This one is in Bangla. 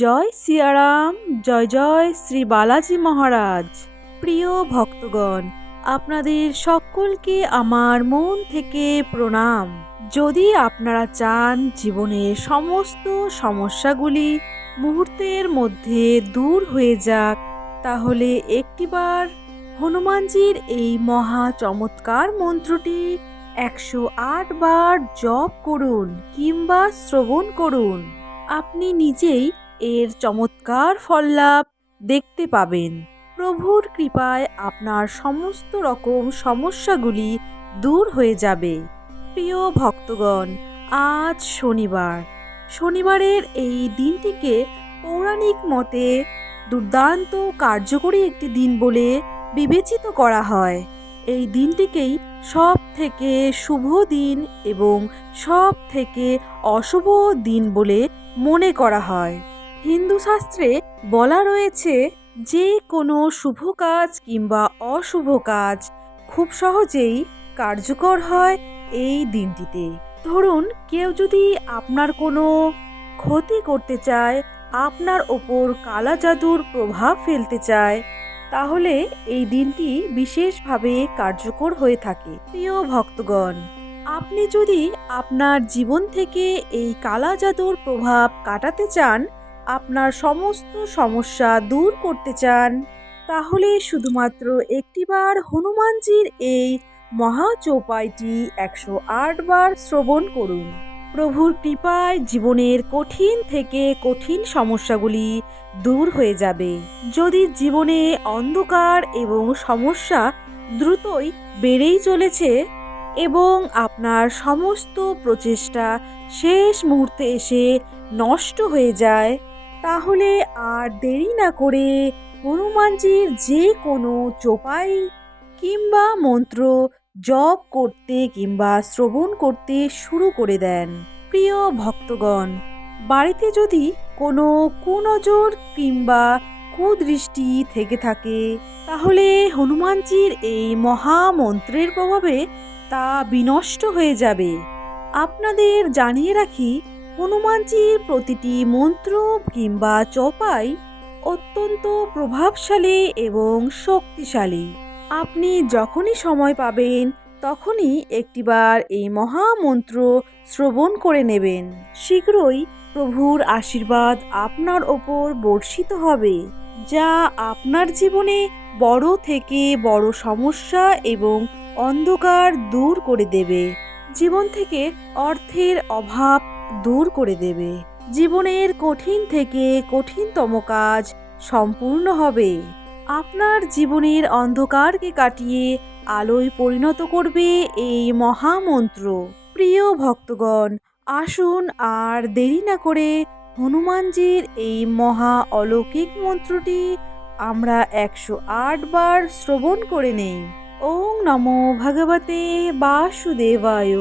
জয় সিয়ারাম, জয় জয় শ্রী বালাজি মহারাজ। প্রিয় ভক্তগণ, আপনাদের সকলকে আমার মন থেকে প্রণাম। যদি আপনারা চান জীবনের সমস্ত সমস্যাগুলি মুহূর্তের মধ্যে দূর হয়ে যাক, তাহলে একটিবার হনুমানজির এই মহা চমৎকার মন্ত্রটি 108 বার জপ করুন কিংবা শ্রবণ করুন। আপনি নিজেই এর চমৎকার ফললাভ দেখতে পাবেন। প্রভুর কৃপায় আপনার সমস্ত রকম সমস্যাগুলি দূর হয়ে যাবে। প্রিয় ভক্তগণ, আজ শনিবার। শনিবারের এই দিনটিকে পৌরাণিক মতে দুর্দান্ত কার্যকরী একটি দিন বলে বিবেচিত করা হয়। এই দিনটিকেই সব থেকে শুভ দিন এবং সব থেকে অশুভ দিন বলে মনে করা হয়। হিন্দু শাস্ত্রে বলা রয়েছে, যে কোনো শুভ কাজ কিংবা অশুভ কাজ খুব সহজেই কার্যকর হয় এই দিনটিতে। ধরুন, কেউ যদি আপনার কোনো ক্ষতি করতে চায়, আপনার ওপর কালা জাদুর প্রভাব ফেলতে চায়, তাহলে এই দিনটি বিশেষভাবে কার্যকর হয়ে থাকে। প্রিয় ভক্তগণ, আপনি যদি আপনার জীবন থেকে এই কালা জাদুর প্রভাব কাটাতে চান, আপনার সমস্ত সমস্যা দূর করতে চান, তাহলে শুধুমাত্র একটিবার হনুমানজির এই মহা চৌপাইটি 108 বার শ্রবণ করুন। প্রভুর কৃপায় জীবনের কঠিন থেকে কঠিন সমস্যাগুলি দূর হয়ে যাবে। যদি জীবনে অন্ধকার এবং সমস্যা দ্রুতই বেড়েই চলেছে এবং আপনার সমস্ত প্রচেষ্টা শেষ মুহূর্তে এসে নষ্ট হয়ে যায়, তাহলে আর দেরি না করে হনুমানজির যে কোনো চৌপাই কিংবা মন্ত্র জপ করতে কিংবা শ্রবণ করতে শুরু করে দেন। প্রিয় ভক্তগণ, বাড়িতে যদি কোনো কুনজর কিংবা কুদৃষ্টি থেকে থাকে, তাহলে হনুমানজির এই মহামন্ত্রের প্রভাবে তা বিনষ্ট হয়ে যাবে। আপনাদের জানিয়ে রাখি, হনুমানজির প্রতিটি মন্ত্র কিংবা চৌপাই অত্যন্ত প্রভাবশালী এবং শক্তিশালী। আপনি যখনই সময় পাবেন তখনই একটিবার এই মহামন্ত্র শ্রবণ করে নেবেন। শীঘ্রই প্রভুর আশীর্বাদ আপনার ওপর বর্ষিত হবে, যা আপনার জীবনে বড় থেকে বড় সমস্যা এবং অন্ধকার দূর করে দেবে। জীবন থেকে অর্থের অভাব দূর করে দেবে। জীবনের কঠিন থেকে কঠিনতম কাজ সম্পূর্ণ হবে। আপনার জীবনের অন্ধকারকে কাটিয়ে আলোয় পরিণত করবে এই মহামন্ত্র। প্রিয় ভক্তগণ, আসুন আর দেরি না করে হনুমানজির এই মহা অলৌকিক মন্ত্রটি আমরা 108 বার শ্রবণ করে নেই। ওং নমো ভগবতে বাসুদেবায়।